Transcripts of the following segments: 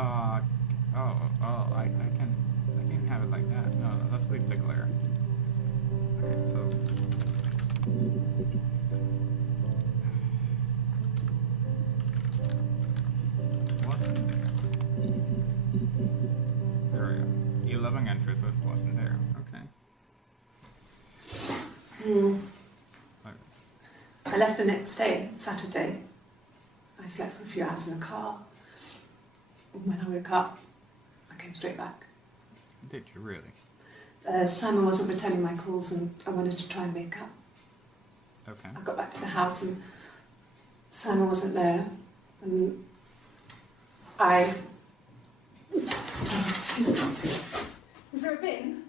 I can have it like that. No, let's leave the glare. Okay, so wasn't there. There we go. 11 entries wasn't there. Okay. I left the next day, Saturday. I slept for a few hours in the car. When I woke up, I came straight back. Did you really? Simon wasn't returning my calls and I wanted to try and make up. Okay. I got back to the house and Simon wasn't there. And I... Excuse me. Is there a bin?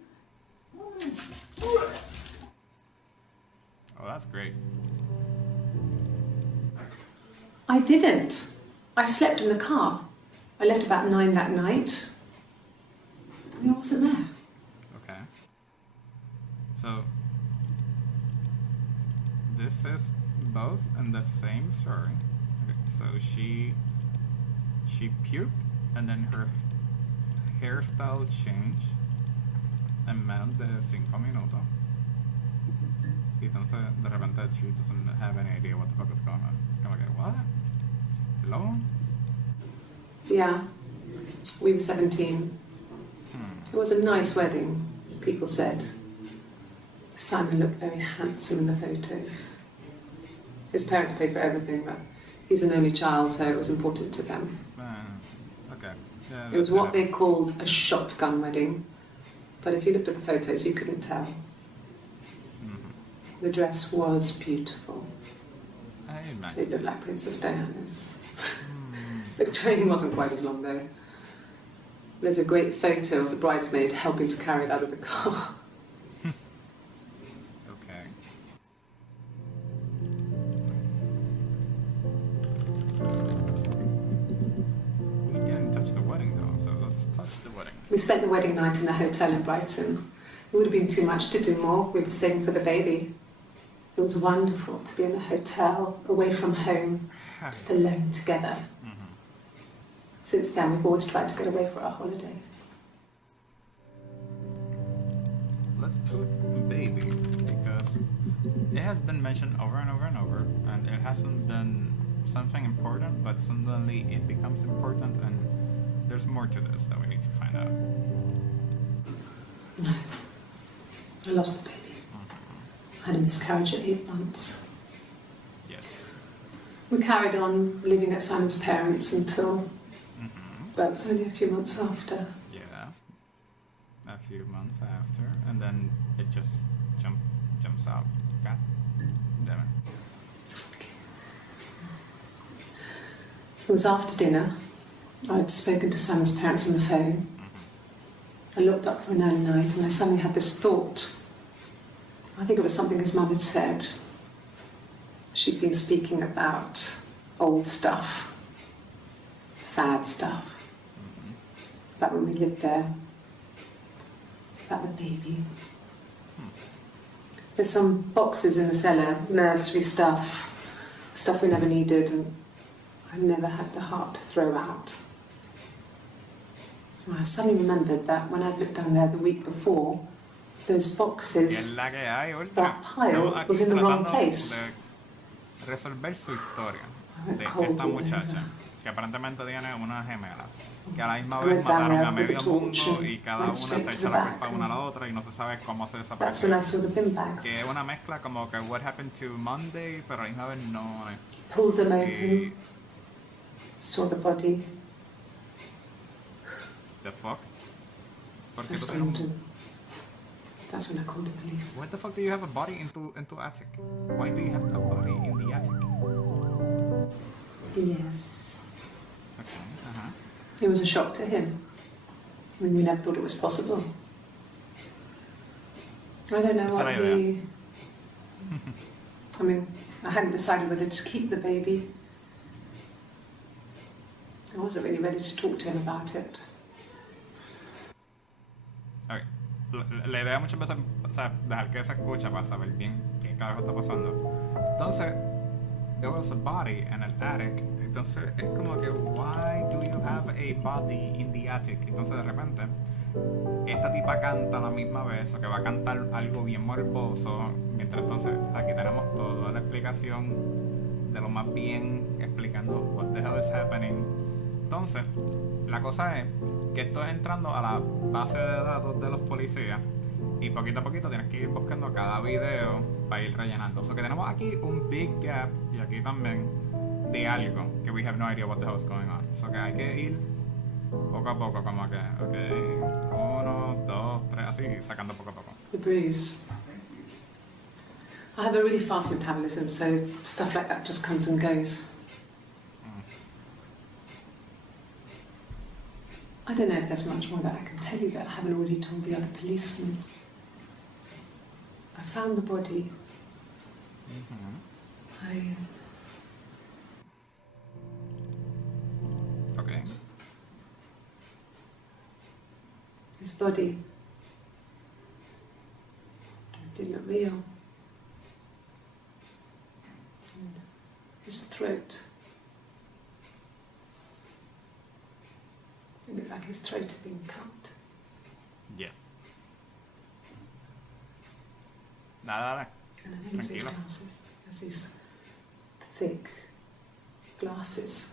Oh, that's great. I didn't. I slept in the car. I left about 9 that night. And he wasn't there. Okay. So this is both in the same story. Okay, so she puked and then her hairstyle changed en menos de 5 minutos. Y entonces de repente she doesn't have any idea what the fuck is going on. Como que, what? Hello? Yeah. We were 17. It was a nice wedding, people said. Simon looked very handsome in the photos. His parents paid for everything, but he's an only child, so it was important to them. Okay. Yeah, it was what they called a shotgun wedding, but if you looked at the photos, you couldn't tell. The dress was beautiful. It looked like Princess Diana's. The train wasn't quite as long though. There's a great photo of the bridesmaid helping to carry it out of the car. Okay. We didn't touch the wedding though, so let's touch the wedding. We spent the wedding night in a hotel in Brighton. It would have been too much to do more. We were saving for the baby. It was wonderful to be in a hotel, away from home, just alone together. Since then, we've always tried to get away for our holiday. Let's put baby, because it has been mentioned over and over and over, and it hasn't been something important, but suddenly it becomes important, and there's more to this that we need to find out. No. I lost the baby. I had a miscarriage at 8 months. Yes. We carried on living at Simon's parents until... Well, it was only a few months after. Yeah, a few months after, and then it just jumps out. God damn it. It was after dinner. I'd spoken to Simon's parents on the phone. I looked up for an early night and I suddenly had this thought. I think it was something his mum had said. She'd been speaking about old stuff, sad stuff. About when we lived there, about the baby. There's some boxes in the cellar, nursery stuff we never needed, and I never had the heart to throw out. And I suddenly remembered that when I'd looked down there the week before, those boxes, that pile was in the wrong place. Resolver su historia de esta muchacha que aparentemente tiene una gemela. Que a la misma vez mataron a medio mundo y cada una se echa la culpa una a la otra y no se sabe cómo se desapareció. Que es una mezcla como que what happened to Monday, pero a la misma vez no. Pulled them open, saw the body. The fuck? I screamed. That's when I called the police. What the fuck do you have a body into attic? Why do you have a body in the attic? Yes. Okay, It was a shock to him. I mean, we never thought it was possible. I don't know what he... I mean, I hadn't decided whether to keep the baby. I wasn't really ready to talk to him about it. Okay. La idea muchas veces, o sea, dejar que se escucha para saber bien qué carajo está pasando. Entonces, there was a body in an attic. Entonces es como que, why do you have a body in the attic? Entonces de repente esta tipa canta a la misma vez, o que va a cantar algo bien morboso, mientras entonces aquí tenemos toda la explicación de lo más bien explicando what the hell is happening. Entonces la cosa es que estoy entrando a la base de datos de los policías y poquito a poquito tienes que ir buscando cada video para ir rellenando. O sea que tenemos aquí un big gap y aquí también de algo que we have no idea what the hell is going on. O sea que hay que ir poco a poco, como que, ok, 1, 2, 3, así sacando poco a poco. The bruise. I have a really fast metabolism, so stuff like that just comes and goes. I don't know if there's much more that I can tell you that I haven't already told the other policemen. I found the body. Okay. His body did not real. And his throat. It looked like his throat had been cut. Yes. Nada. And I think it's his glasses. Has these thick glasses.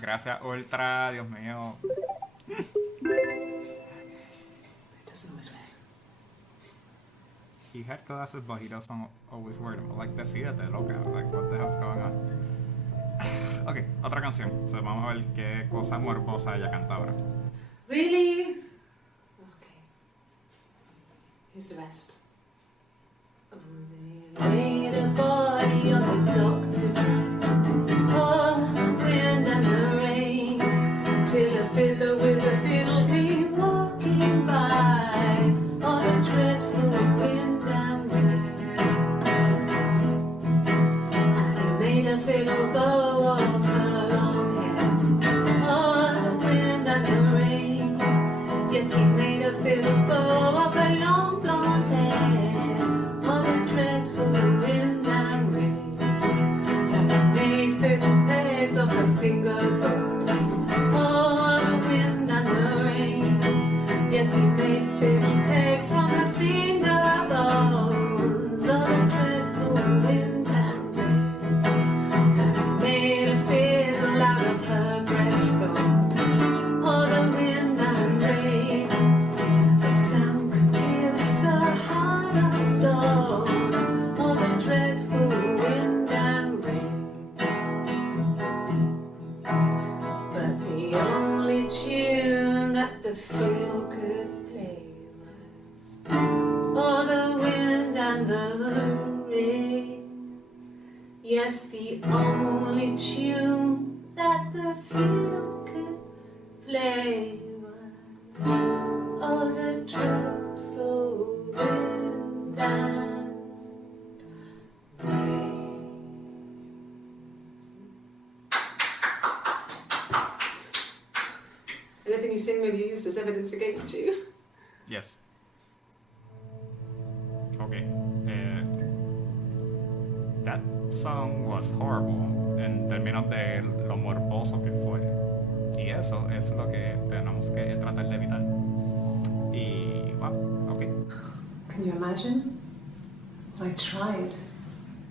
Gracias, Ultra, Dios mío. It doesn't always wear. He had glasses, but he doesn't always wear them. Like, decídete, loca. Like, what the hell's going on? Ok, otra canción. So, vamos a ver qué cosa morbosa ella canta ahora. Really? Okay. Here's the rest. They laid a body on the doctor drum. Oh, the wind and the rain. Till a fiddler with a fiddle came walking by. Oh, the dreadful wind and rain. And he made a fiddle bow of her long hair. Oh, the wind and the rain. Yes, he made a fiddle bow of her long blonde hair. Oh, the dreadful wind and rain. And he made fiddle pegs of her finger bones. Oh, the wind and the rain. Yes, he made fiddle pegs from her finger bones. Oh, the dreadful wind and rain. And he made a fiddle out of her breastbone. Oh, the wind and rain. The sound could pierce her heart of stone. Oh, the dreadful wind and rain. But the only tune that the fiddle could play was, oh, the wind and the rain. Yes, the only tune that the fiddle could play was, oh, the dreadful wind and rain. Anything you sing may be used as evidence against you. Yes. Okay. That song was horrible en términos de lo morboso que fue. Y eso es lo que tenemos que tratar de evitar. Y, well, okay. Can you imagine? I tried.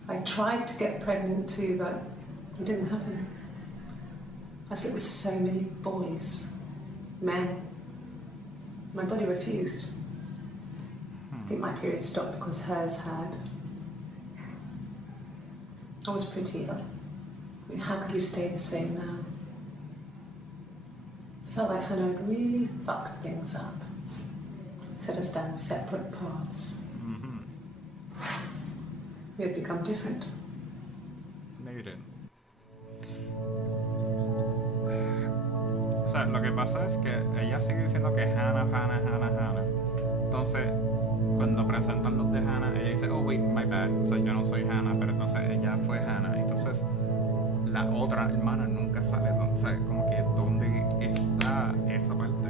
I tried to get pregnant too, but it didn't happen. I slept with so many boys, men. My body refused. I think my period stopped because hers had. I was pretty ill. I mean, how could we stay the same now? I felt like Hannah had really fucked things up. Set us down separate paths. Mm-hmm. We had become different. No, you didn't. O sea, lo que pasa es que ella sigue diciendo que Hannah. Entonces, cuando presentan los de Hannah, ella dice, oh wait, my bad. O sea, yo no soy Hannah, pero entonces ella fue Hannah. Entonces, la otra hermana nunca sale. O sea, como que ¿dónde está esa parte?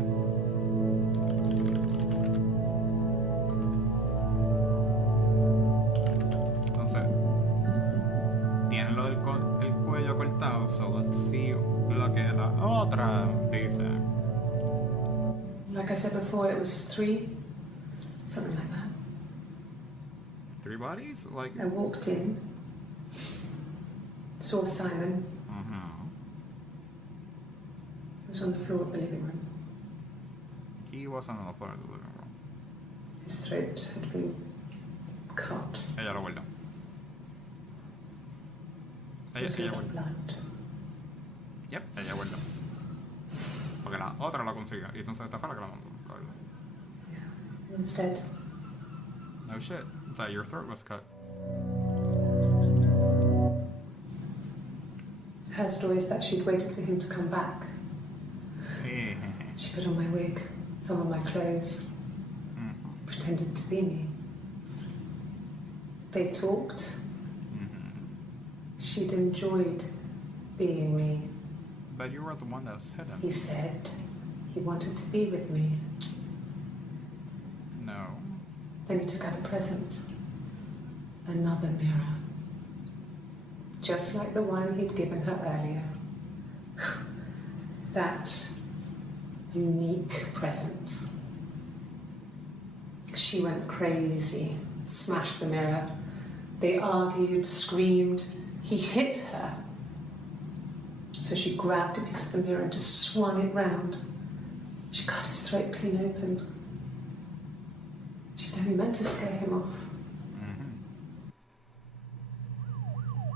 Entonces, con el cuello cortado. So let's see lo que la otra dice. Like I said before, it was 3, something like that. 3 bodies? Like. I walked in, saw Simon. He was on the floor of the living room. He wasn't on the floor of the living room. His throat had been cut. Ella lo guardó. There was a Ella lot of guardó. blood. Yep, ella guardó. Porque la otra la consiguió. Y entonces esta fue la que la mandó. Yeah, he was dead. No shit. It's like your throat was cut. Her story is that she'd waited for him to come back. She put on my wig, some of my clothes, pretended to be me. They talked. She'd enjoyed being me. But you were the one that said it. He said he wanted to be with me. No. Then he took out a present. Another mirror. Just like the one he'd given her earlier. That unique present. She went crazy, smashed the mirror. They argued, screamed. He hit her. So she grabbed a piece of the mirror and just swung it round. She cut his throat clean open. She'd only meant to scare him off.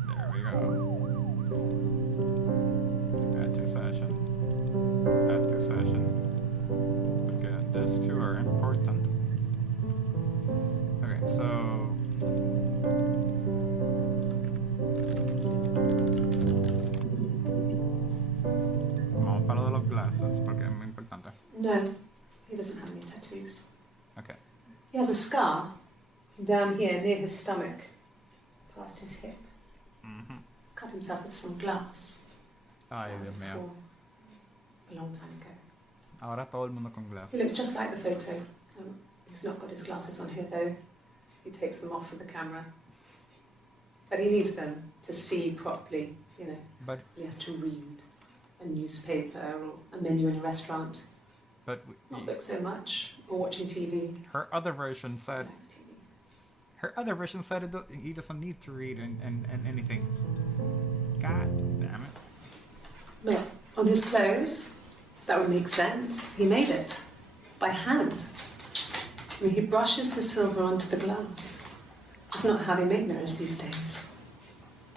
There we go. Add to session. Add to session. Okay, these two are important. Okay, so. Vamos para lo de los glasses porque es muy importante. No, he doesn't have any tattoos. Okay. He has a scar down here near his stomach, past his hip. Cut himself with some glass. Ay, That was Dios mío. before, a long time ago. Ahora todo el mundo con He glasses. looks just like the photo. He's not got his glasses on here though. He takes them off with the camera. But he needs them to see properly, you know. But He has to read a newspaper or a menu in a restaurant. but Not look so much, or watching TV. her other version He said likes TV. he doesn't need to read and anything. God damn it. Well, on his clothes, that would make sense. He made it by hand. I mean, he brushes the silver onto the glass. It's not how they make mirrors these days.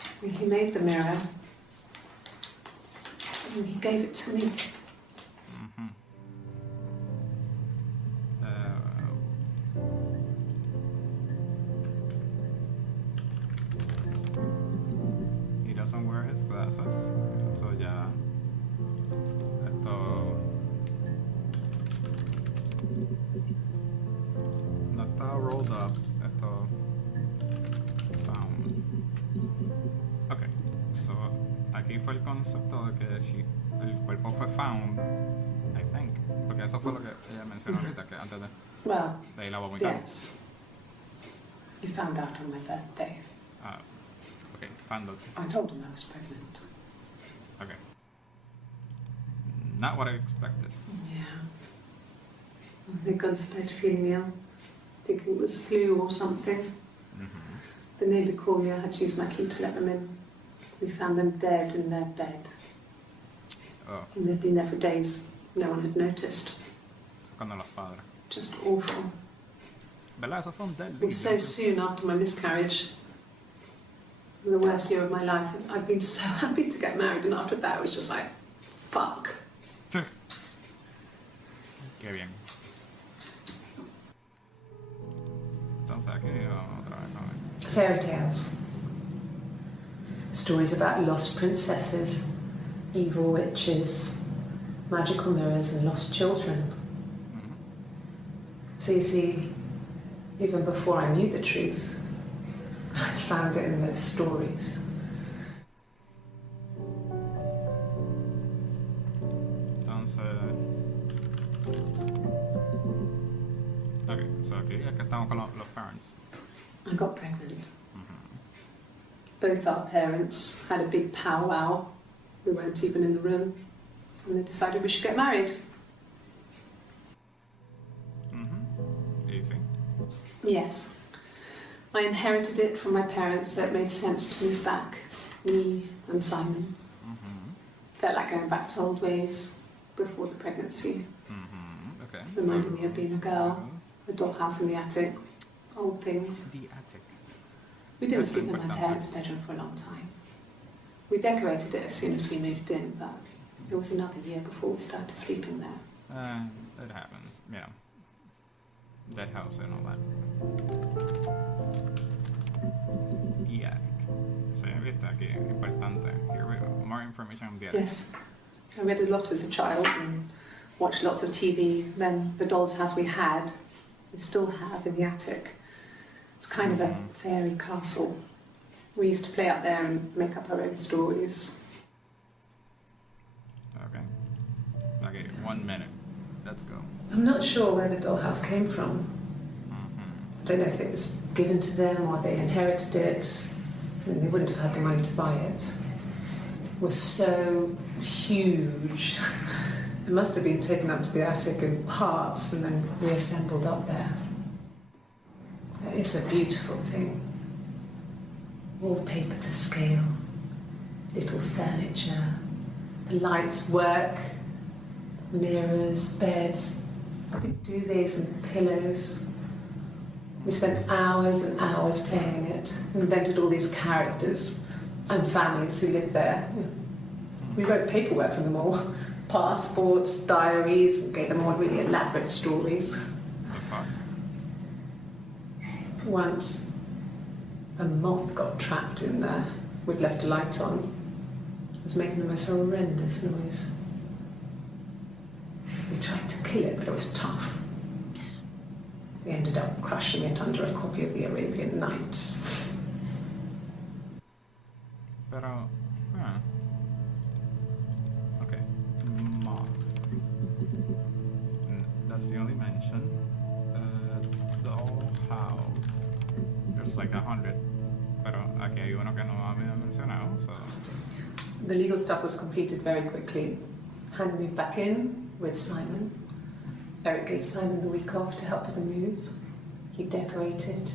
I mean, he made the mirror and he gave it to me. He doesn't wear his glasses, so ya esto no está rolled up, esto found. Okay, so aquí fue el concepto de que el cuerpo fue found, I think, porque eso fue lo que ella mencionó ahorita, que antes de Well, ahí la vomitaron. yes. He found out on my birthday. Okay, found it. I told him I was pregnant. Okay. Not what I expected. Yeah. They'd gone to bed feeling ill, thinking it was flu or something. The neighbour called me, I had to use my key to let them in. We found them dead in their bed. Oh, And they'd been there for days. No one had noticed. sacando los padres. Just awful. ¿Verdad? Eso fue un dead It was so soon after my miscarriage. The worst year of my life. I'd been so happy to get married, and after that it was just like, fuck. Qué bien. Entonces aquí vamos otra vez, ¿no? Fairy tales. Stories about lost princesses, evil witches, magical mirrors, and lost children. So you see, even before I knew the truth, I'd found it in those stories. Entonces. Ok, so aquí es que estamos con los parents. I got pregnant. both our parents had a big powwow. We weren't even in the room, and they decided we should get married. Easy. Yes. I inherited it from my parents, so it made sense to move back. Me and Simon. Felt like going back to old ways before the pregnancy. Okay. Reminded me of being a girl, a dollhouse in the attic, old things. The attic. We didn't That's sleep in my important. parents' bedroom for a long time. We decorated it as soon as we moved in, but it was another year before we started sleeping there. It happens, yeah. That house and all that. The attic. So jag vet att det är importante. Here we go. More information on the attic. Yes. I read a lot as a child and watched lots of TV. Then the doll's house we had, we still have in the attic. It's kind of a fairy castle. We used to play up there and make up our own stories. Okay. Okay, 1 minute. Let's go. I'm not sure where the dollhouse came from. I don't know if it was given to them or they inherited it. I mean, they wouldn't have had the money to buy it. It was so huge. It must have been taken up to the attic in parts and then reassembled up there. It's a beautiful thing. Wallpaper to scale, little furniture, the lights work, mirrors, beds, big duvets and pillows. We spent hours and hours playing in it, invented all these characters and families who lived there. We wrote paperwork for them all, passports, diaries, and gave them all really elaborate stories. Once, a moth got trapped in there. We'd left a light on. It was making the most horrendous noise. We tried to kill it, but it was tough. We ended up crushing it under a copy of the Arabian Nights. Pero, okay. Moth. That's the only mention. Dollhouse. There's like 100. Pero aquí hay uno que no había mencionado, so... The legal stuff was completed very quickly. Hannah moved back in with Simon. Eric gave Simon the week off to help with the move. He decorated,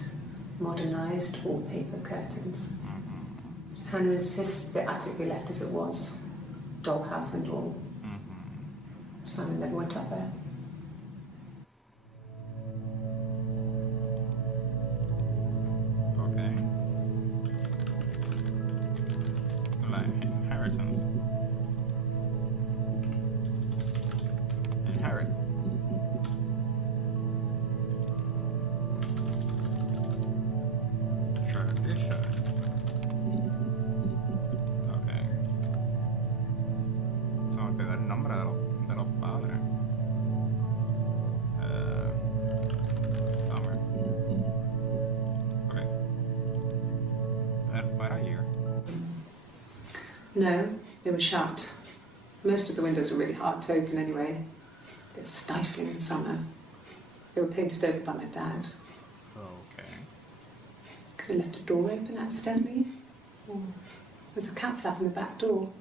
modernised wallpaper curtains. Hannah insists the attic we left as it was, dollhouse and all. Simon never went up there. Okay. Like inheritance. Inherit. Tradition. Okay. Se me olvidó el nombre de los padres. Summer. Okay. About a year. No, they were shut. Most of the windows were really hard to open anyway. They're stifling in summer. They were painted over by my dad. Okay. Could have left a door open accidentally. Or there's a cat flap in the back door.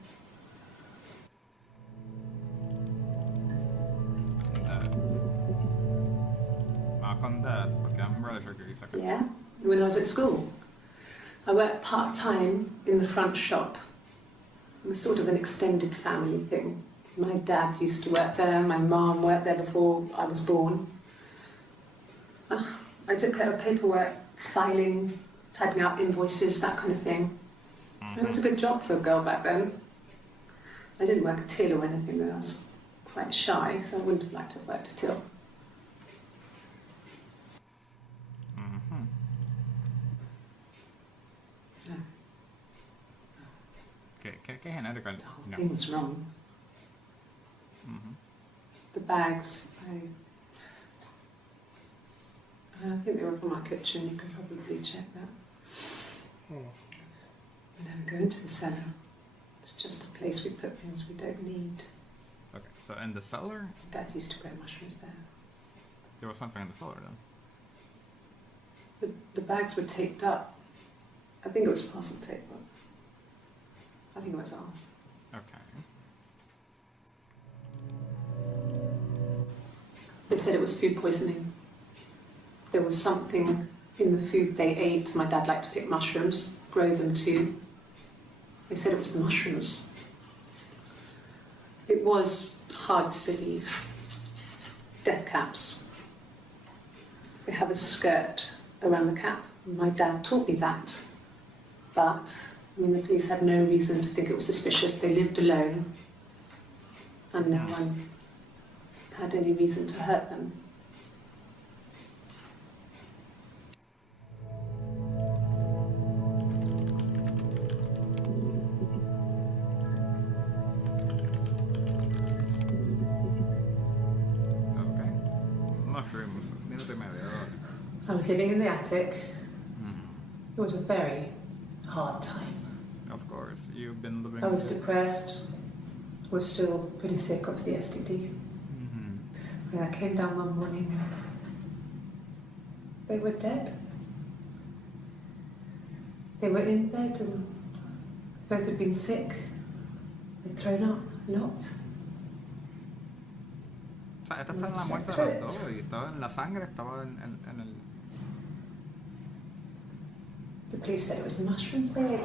Mark on that, porque I'm really sure you said it. Yeah, when I was at school. I worked part-time in the front shop. It was sort of an extended family thing. My dad used to work there, my mum worked there before I was born. I took care of paperwork, filing, typing out invoices, that kind of thing. It was a good job for a girl back then. I didn't work a till or anything though, I was quite shy, so I wouldn't have liked to have worked a till. No, ¿Qué genérico? the whole thing was wrong. The bags, I think they were from our kitchen, you can probably check that. We never go into the cellar. It's just a place we put things we don't need. Okay, so in the cellar, Dad used to grow mushrooms there. there was something in the cellar then. The bags were taped up I think it was parcel tape, but I think it was ours. Okay. They said it was food poisoning. There was something in the food they ate. My dad liked to pick mushrooms, grow them too. They said it was the mushrooms. It was hard to believe. Death caps. They have a skirt around the cap. My dad taught me that. But, I mean, the police had no reason to think it was suspicious. They lived alone. And no one had any reason to hurt them. Okay. Mushrooms. Minuto y medio. I was living in the attic. It was a very hard time. Of course. You've been living... I was depressed. I was still pretty sick of the STD. And I came down one morning and they were dead. They were in bed and both had been sick. They'd thrown up a lot. O sea, esta está en la muerte de los dos y estaba en la sangre, estaba en el... The police said it was the mushrooms they ate.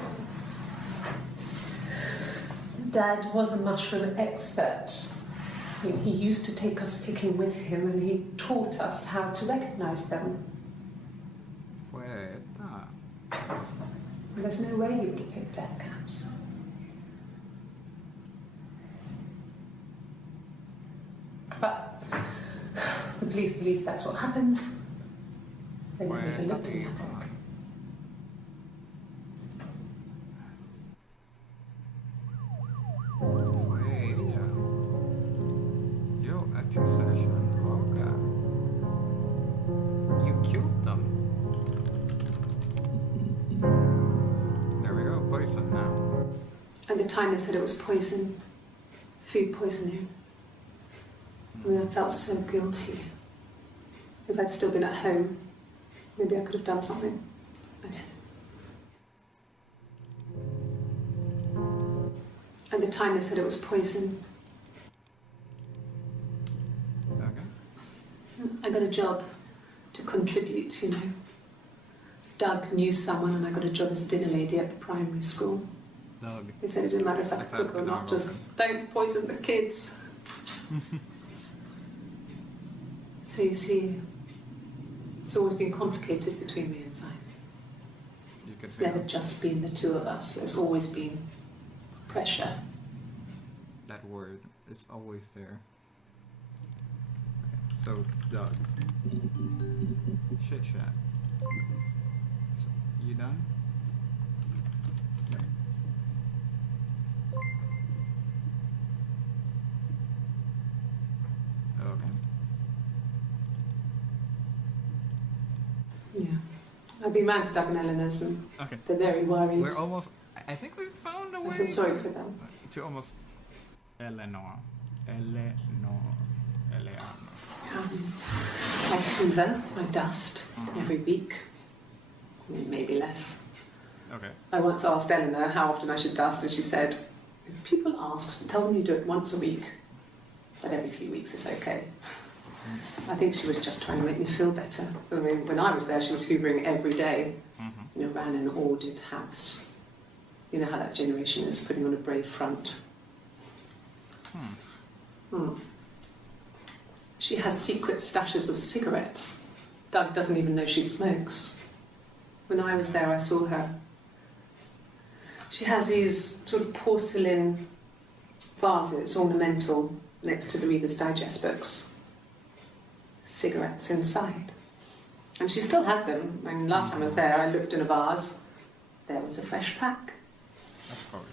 Dad was a mushroom expert. He used to take us picking with him and he taught us how to recognize them. Fue esta. There's no way you would have picked death caps. But the police believe that's what happened. They Fue never esta looked in the attic. tipa. Fue ella. Yo, acting session. Okay. You killed them. There we go. Poison now. At the time they said it was poison, food poisoning. I mean, I felt so guilty. If I'd still been at home, maybe I could have done something. I didn't. At the time they said it was poison. Okay. I got a job to contribute, you know. Doug knew someone and I got a job as a dinner lady at the primary school. Doug. They said it didn't matter if I That's could cook how or not, Doug just opened. don't poison the kids. So you see, it's always been complicated between me and Simon. You can It's feel never just been the two of us. There's always been pressure. that word. It's always there. Okay. So, Doug. Chit chat. So, you done? Yeah. Okay. Yeah. I've been round to Doug and Eleanor's and Okay. they're very worried. We're almost. I think we found a I way. feel sorry for them. To almost. Eleanor. I hoover, I dust every week. I mean, maybe less. Okay. I once asked Eleanor how often I should dust, and she said, if people ask, tell them you do it once a week, but every few weeks is okay. I think she was just trying to make me feel better. I mean, when I was there, she was hoovering every day. You know, ran an ordered house. You know how that generation is, putting on a brave front. She has secret stashes of cigarettes. Doug doesn't even know she smokes. When I was there, I saw her. She has these sort of porcelain vases, ornamental, next to the Reader's Digest books. Cigarettes inside. And she still has them. I mean, last time I was there, I looked in a vase. There was a fresh pack. Of course.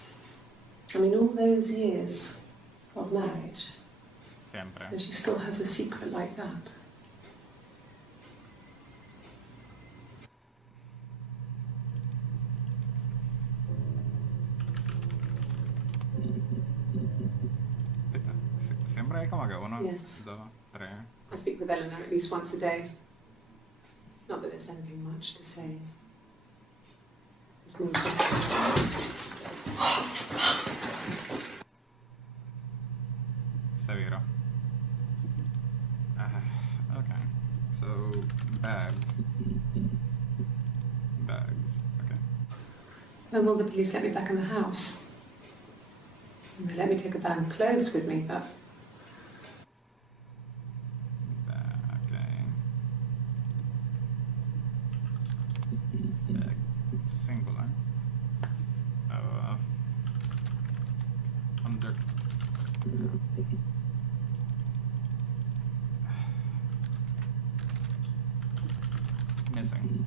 I mean, all those years of marriage, Siempre. and she still has a secret like that. Siempre hay como que uno, Yes. dos, tres. I speak with Eleanor at least once a day. Not that there's anything much to say. It's more just... Severo. Okay. So, bags. Bags. Okay. When will the police let me back in the house? They let me take a bag of clothes with me, but... Okay. Bag. Singular. Under... Missing.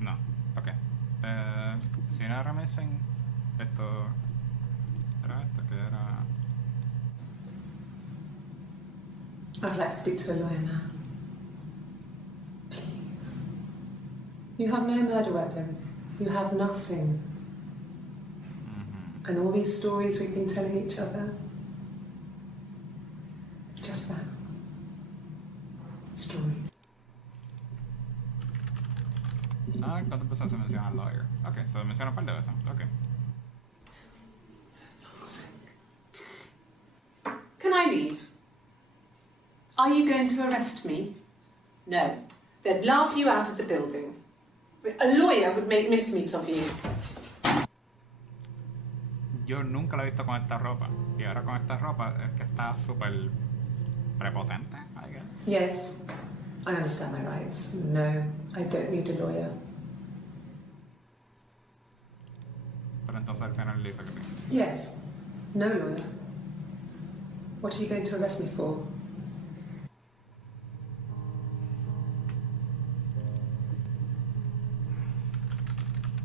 No. Okay. Si no era missing, esto... Era esto que era... I'd like to speak to a lawyer now. Please. You have no murder weapon. You have nothing. And all these stories we've been telling each other. Just that. Story. Ah, ¿cuántas veces se menciona lawyer? Ok, se menciona un par de veces. Ok. Can I leave? Are you going to arrest me? No. They'd laugh you out of the building. A lawyer would make mincemeat of you. Yo nunca la he visto con esta ropa. Y ahora con esta ropa es que está súper prepotente, I guess. Yes, I understand my rights. No, I don't need a lawyer. Pero entonces al final le dice que sí. Yes, no lawyer. What are you going to arrest me for?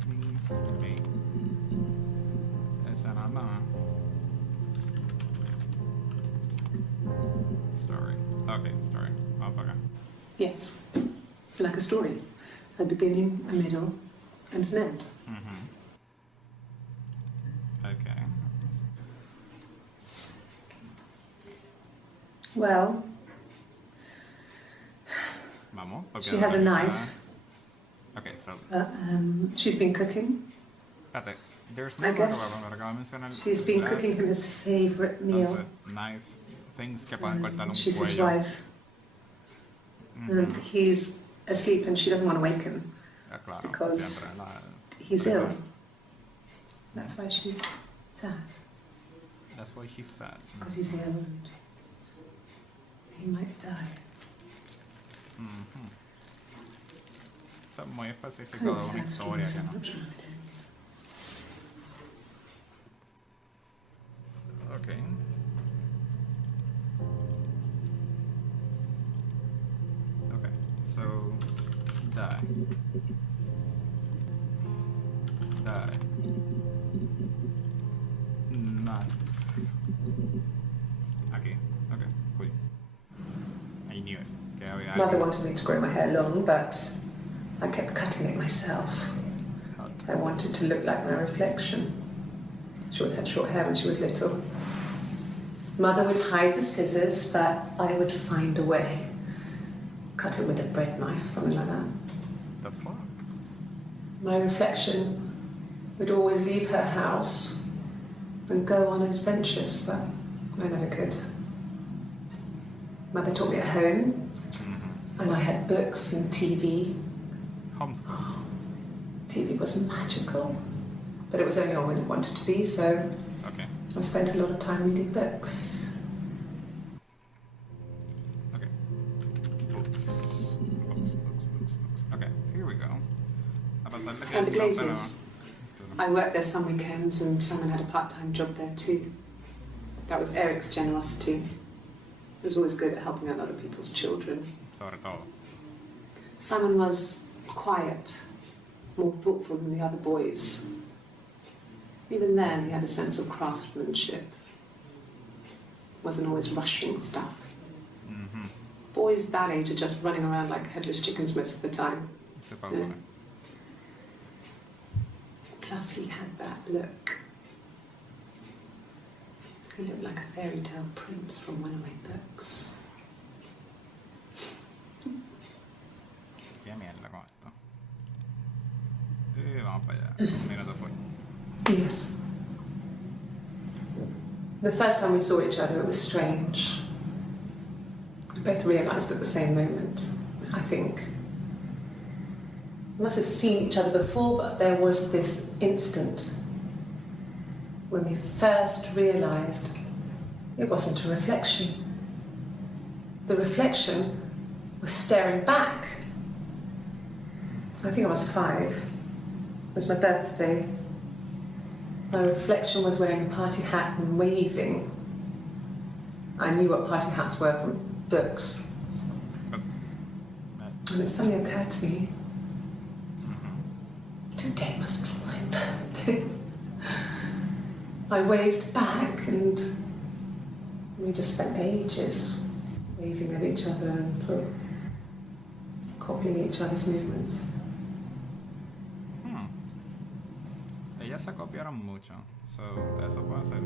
Mystery. Esa nada más. Story. Okay, story. Vamos para acá. Yes, like a story. A beginning, a middle, and an end. Okay. Well, Vamos. she has a knife. Okay, so... She's been cooking. Espérate. There's no I murder guess weapon, pero acabo de mencionar... She's been cooking him his favourite meal. Entonces, knife. Things que pueden cortar un She's his cuello. wife. He's asleep and she doesn't want to wake him Claro, because siempre la... he's ill. That's why she's sad. That's why she's sad. Because he's ill and he might die. Eso es muy específico de una historia que no... Okay. Okay, so... Die. Die. Knife. Aquí. Okay, cool. I knew it. Que había Mother algo. wanted me to grow my hair long, but I kept cutting it myself. Cut. I wanted to look like my reflection. She always had short hair when she was little. Mother would hide the scissors, but I would find a way. Cut it with a bread knife, something like that. The fuck? My reflection would always leave her house and go on adventures, but I never could. Mother taught me at home, and I had books and TV. Homeschool. TV was magical, but it was only on when it wanted to be, so Okay. I spent a lot of time reading books. Okay. Books. Okay, here we go. A pesar de que And the no, pero- Glazers. I worked there some weekends, and Simon had a part-time job there too. That was Eric's generosity. He was always good at helping out other people's children. Sobre todo. Simon was quiet, more thoughtful than the other boys. Even then, he had a sense of craftsmanship. Wasn't always rushing stuff. Boys that age are just running around like headless chickens most of the time. Supposedly. Plus, he had that look. He looked like a fairy tale prince from one of my books. Qué mierda con esto. Vamos un minuto fue. Yes. The first time we saw each other, it was strange. We both realised at the same moment, I think. We must have seen each other before, but there was this instant when we first realised it wasn't a reflection. The reflection was staring back. I think I was 5. It was my birthday. My reflection was wearing a party hat and waving. I knew what party hats were from books. And it suddenly occurred to me, today must be my birthday. I waved back and we just spent ages waving at each other and copying each other's movements. Ellas se copiaron mucho, so eso puede ser